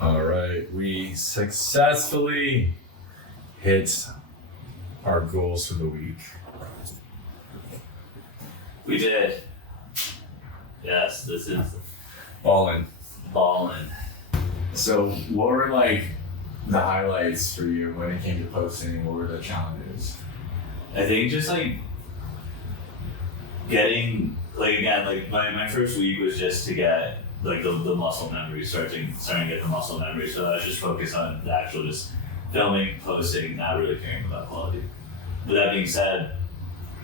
All right, we successfully hit our goals for the week. We did. Yes, this is Ballin'. ballin'. So, what were like the highlights for you when it came to posting? What were the challenges? I think just like getting my first week was just to get like the muscle memory, starting to get the muscle memory. So I was just focused on the actual just filming, posting, not really caring about quality. But that being said,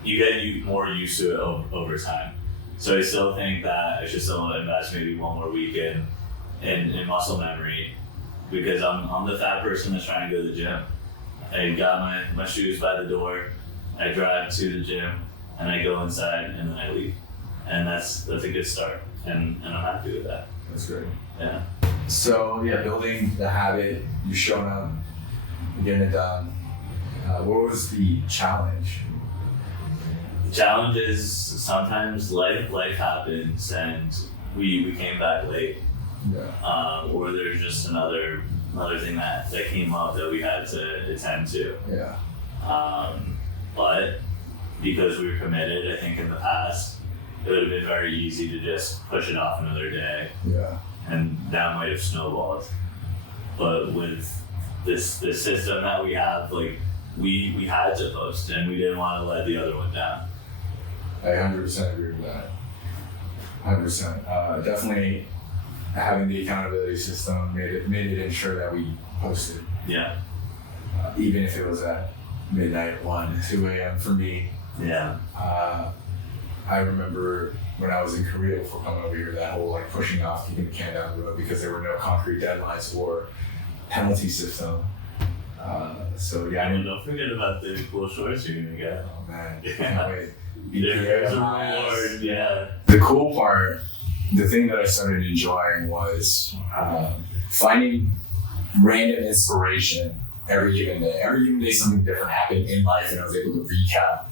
you get more used to it over time. So I still think that I should still invest maybe one more week in muscle memory, because I'm the fat person that's trying to go to the gym. I got my shoes by the door, I drive to the gym, and I go inside and then I leave. And that's a good start. And I'm happy with that. That's great. Yeah. So, building the habit, you're showing up, you're getting it done. What was the challenge? The challenge is sometimes life happens and we came back late. Yeah. Or there's just another thing that came up that we had to attend to. Yeah. But because we were committed, I think in the past, it would have been very easy to just push it off another day. Yeah. And that might have snowballed. But with this system that we have, like we had to post and we didn't want to let the other one down. I 100% agree with that. 100%. Definitely having the accountability system made it ensure that we posted. Yeah. Even if it was at midnight, 1, 2 a.m. for me. Yeah. I remember when I was in Korea before coming over here, that whole like pushing off, keeping the can down the road because there were no concrete deadlines or penalty system. And don't forget about the cool shorts you're gonna get. Oh man, Yeah. can't wait. There's a reward, yeah. The cool part, the thing that I started enjoying was finding random inspiration every given day. Every given day something different happened in life and I was able to recap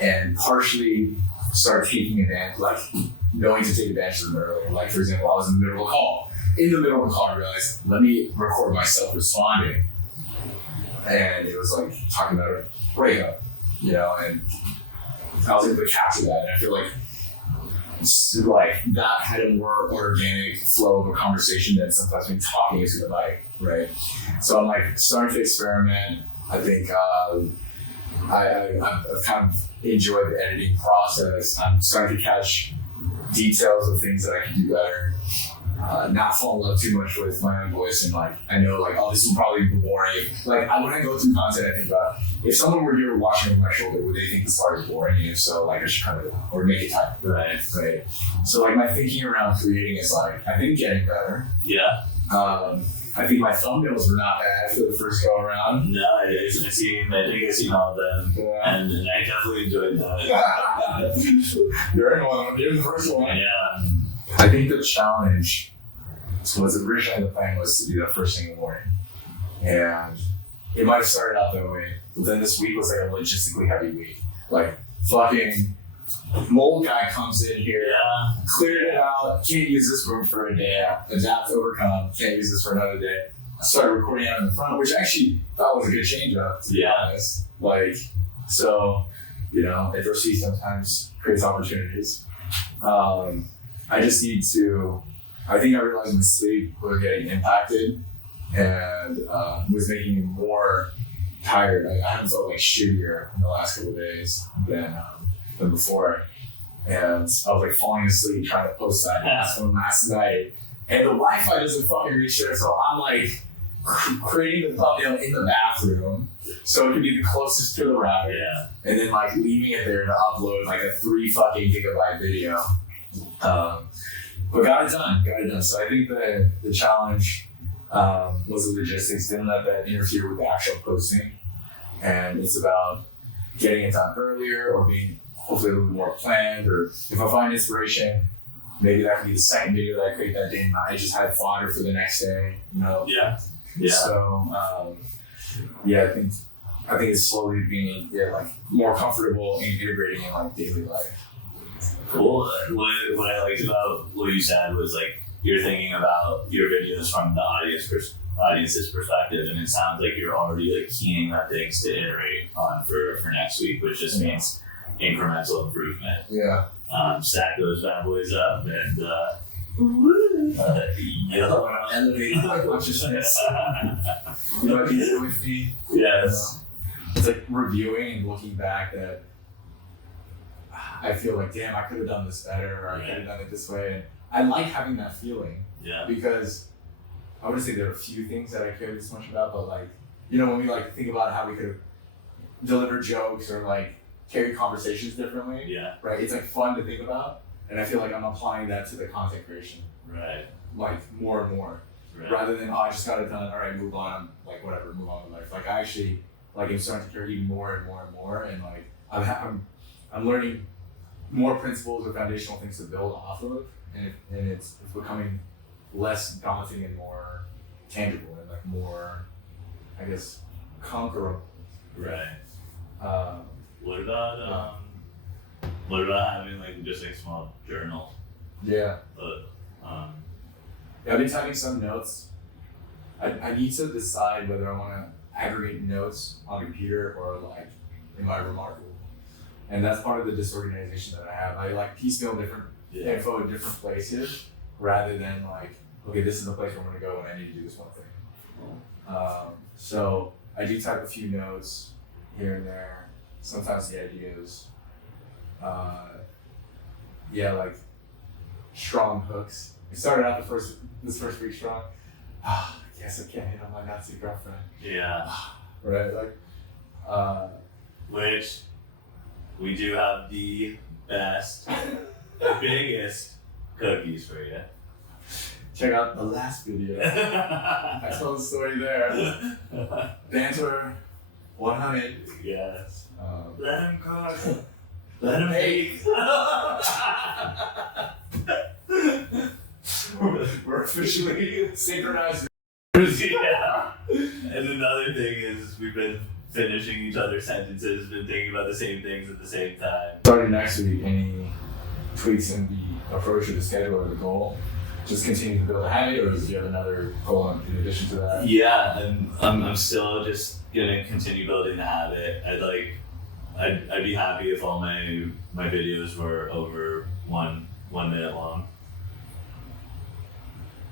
and partially start taking advantage, like knowing to take advantage of them earlier. Like for example, I was in the middle of a call. In the middle of the call, I realized, let me record myself responding. And it was like talking about a breakup, and I was able to capture that. And I feel like that had a more organic flow of a conversation than sometimes me talking into the mic, right? So I'm like starting to experiment. I think I've kind of enjoyed the editing process. I'm starting to catch details of things that I can do better. Not fall in love too much with my own voice and like I know like, oh, this will probably be boring. Like when I go through content, I think about if someone were here watching over my shoulder, would they think this part is boring? And if so, like I should cut it or make it tight. Right. So like my thinking around creating is like I think getting better. Yeah. I think my thumbnails were not bad for the first go around. No, I think I've seen all of them, and I definitely enjoyed that. You're in one. You're the first one. Yeah. I think the challenge was originally the plan was to do that first thing in the morning, and it might have started out that way. But then this week was like a logistically heavy week. Like fucking mold guy comes in here, cleared it out, can't use this room for a day, adapt, overcome, can't use this for another day. I started recording out in the front, which actually that was a good change up, to be honest. Like, so, adversity sometimes creates opportunities. I just need to, I think I realized my sleep was getting impacted and was making me more tired. I haven't felt like shittier in the last couple of days than before. And I was like falling asleep trying to post that last night. And the Wi-Fi doesn't fucking reach there, so I'm like creating the thumbnail in the bathroom so it can be the closest to the router. Yeah. And then like leaving it there to upload like a 3 fucking gigabyte video. But got it done. So I think the challenge was the logistics, didn't let that interfere with the actual posting. And it's about getting it done earlier or being hopefully a little more planned, or if I find inspiration, maybe that could be the second video that I create that day and I just had fodder for the next day, Yeah. So I think it's slowly being more comfortable in integrating in like daily life. Cool. What I liked about what you said was like you're thinking about your videos from the audience's perspective, and it sounds like you're already like keying on things to iterate on for next week, which just means incremental improvement. Yeah. Stack those bad boys up and Elevate my consciousness. You might be there with me. Yes. It's like reviewing and looking back that I feel like, damn, I could have done this better, or I could have done it this way. And I like having that feeling Yeah. because I wouldn't say there are a few things that I care this much about, but like, you know, when we like think about how we could have delivered jokes or like carried conversations differently, Yeah. right? It's like fun to think about. And I feel like I'm applying that to the content creation, Right. like more and more. Right. Rather than, oh, I just got it done, all right, move on, like whatever, move on with life. Like I actually, like I'm starting to care even more and more and more, and like I'm learning more principles or foundational things to build off of, and it's becoming less daunting and more tangible and like more, I guess, conquerable. Right. Um, What about having like just like small journal? yeah. Um, Yeah, I've been typing some notes. I need to decide whether I want to aggregate notes on a computer or like in my Remarkable. And that's part of the disorganization that I have. I like piecemeal different yeah. info in different places rather than like, okay, this is the place where I'm going to go when I need to do this one thing. So I do type a few notes here and there, sometimes the ideas. Yeah, like strong hooks. We started out this first week strong. I guess I can't hit on my Nazi girlfriend. Yeah. Right, like, Which we do have the best, the biggest cookies for you. check out the last video. I told the story there. Banter 100. Yes. Let him cook. Let him bake. We're officially synchronized. Yeah. And another thing is we've been finishing each other's sentences, been thinking about the same things at the same time. Starting next week, any tweaks in the approach or the schedule or the goal? Just continue to build a habit, or do you have another goal in addition to that? Yeah, and I'm still just gonna continue building the habit. I'd be happy if all my videos were over one minute long,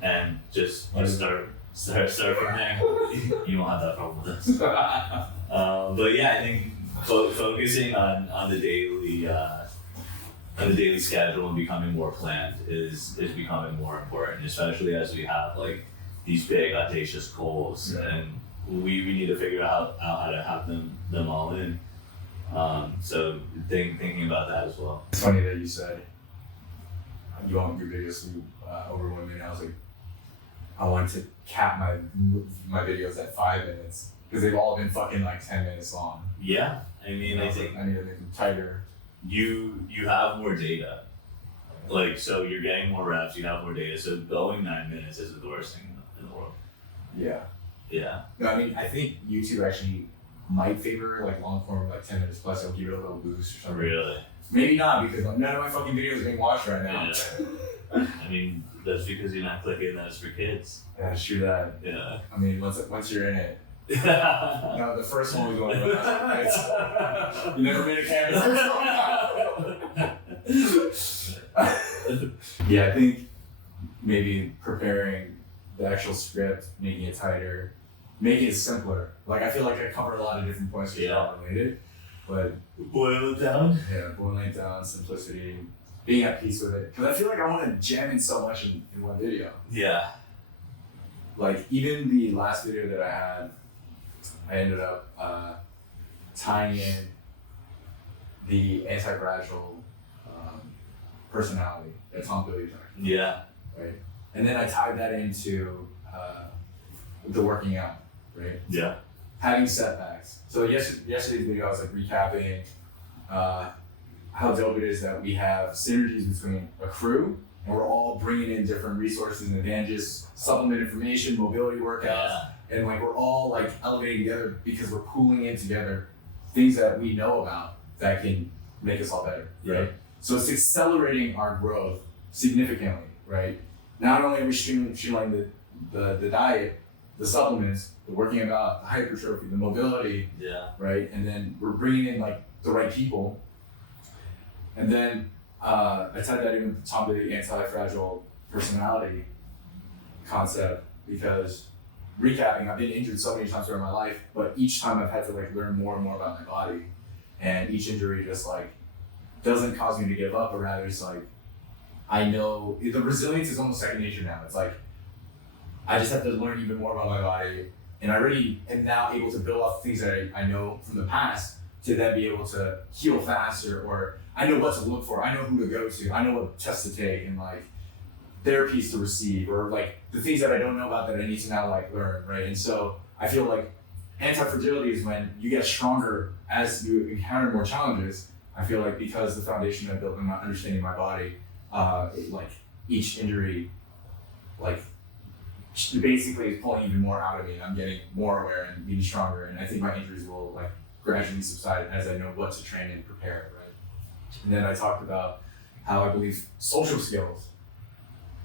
and just start from there. You won't have that problem with us. But yeah, I think focusing on the daily schedule and becoming more planned is becoming more important, especially as we have like these big audacious goals, and we need to figure out how to have them all in. So thinking about that as well. It's funny that you said you want your videos to be over 1 minute. I was like, I want to cap my videos at 5 minutes because they've all been fucking like 10 minutes long. Yeah, I mean, I think I need to make them tighter. you have more data, like, so you're getting more reps, you have more data, so going 9 minutes isn't the worst thing in the world. Yeah. Yeah. No, I mean, I think YouTube actually might favor like long form, like 10 minutes plus. It'll give it a little boost or something. Really? Maybe not, because like, none of my fucking videos are being watched right now. Yeah. I mean, that's because you're not clicking that it's for kids. Yeah, it's true that. Yeah. I mean, once you're in it. No, the first one was going really You never made a camera. Yeah, I think maybe preparing the actual script, making it tighter, making it simpler. Like, I feel like I covered a lot of different points that are not related, but Boil it down. yeah, boiling it down, simplicity, being at peace with it. Because I feel like I want to jam in so much in one video. Yeah. Like, even the last video that I had, I ended up tying in the anti-fragile personality that Tom Billy talked about, Yeah. right? And then I tied that into the working out, right? Yeah. Having setbacks. So yesterday's video, I was like recapping how dope it is that we have synergies between a crew and we're all bringing in different resources and advantages, supplement information, mobility workouts, and like we're all like elevating together because we're pooling in together things that we know about that can make us all better, right? So it's accelerating our growth significantly, right? not only are we streamlining the diet, the supplements, the working out, the hypertrophy, the mobility, Yeah. right? And then we're bringing in like the right people. And then I tied that in with Tom, the anti-fragile personality concept, because recapping, I've been injured so many times throughout my life, but each time I've had to like learn more and more about my body, and each injury just like doesn't cause me to give up, but rather it's like I know the resilience is almost second nature now. It's like I just have to learn even more about my body, and I already am now able to build off things that I know from the past to then be able to heal faster, or I know what to look for, I know who to go to, I know what tests to take, and like therapies to receive, or like the things that I don't know about that I need to now like learn, right? And so I feel like anti-fragility is when you get stronger as you encounter more challenges. I feel like because the foundation I built in understanding my body, like each injury, like basically is pulling even more out of me, and I'm getting more aware and being stronger. And I think my injuries will like gradually subside as I know what to train and prepare, right? And then I talked about how I believe social skills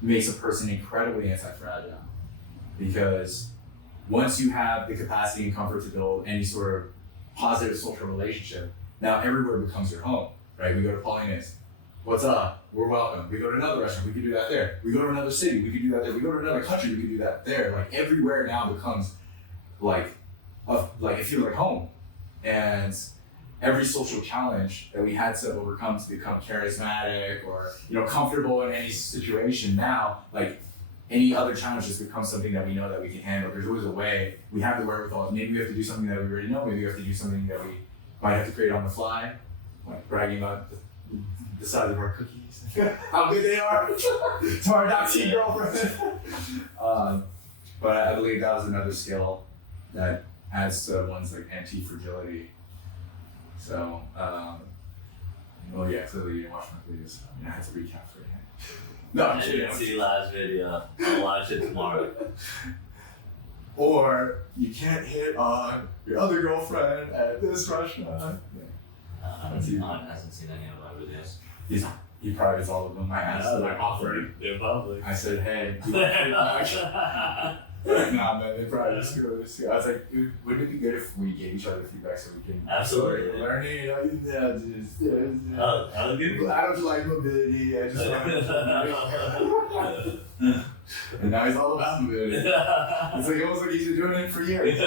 makes a person incredibly anti-fragile, because once you have the capacity and comfort to build any sort of positive social relationship, now everywhere becomes your home, right? We go to Paulina's. What's up? We're welcome. We go to another restaurant. We can do that there. We go to another city. We can do that there. We go to another country. We can do that there. Like everywhere now becomes like it feels like home. And every social challenge that we had to overcome to become charismatic or comfortable in any situation, now like any other challenge just becomes something that we know that we can handle. There's always a way. We have the wherewithal. Maybe we have to do something that we already know. Maybe we have to do something that we might have to create on the fly, like bragging about the size of our cookies, how good they are to our Doxy girlfriend. But I believe that was another skill that adds to one's like anti-fragility. So, clearly you didn't watch my videos. I had to recap for you. No, I'm I kidding. didn't see last video. I'll watch it tomorrow. Or you can't hit on your other girlfriend at this restaurant. I hasn't seen any of my videos. He privates all of them. I asked him, I offered. They're public. I said, hey, do you want feedback? Nah, man, they probably just go this. I was like, dude, wouldn't it be good if we gave each other feedback so we can Absolutely. learn it? I'll give you. I don't like mobility. I just want to. And now he's all about mobility. It's like almost like he's been doing it for years.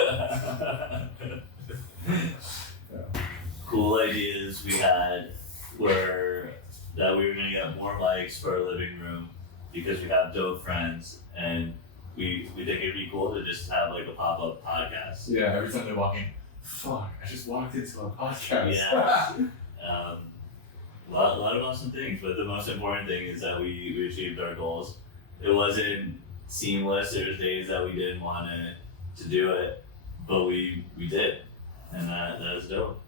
Cool ideas we had were that we were gonna get more mics for our living room because we have dope friends, and we think it'd be cool to just have like a pop-up podcast. Yeah, every time they're walking, fuck, I just walked into a podcast. Yeah. A lot of awesome things, but the most important thing is that we achieved our goals. It wasn't seamless. There's days that we didn't want to do it, but we did, and that is dope.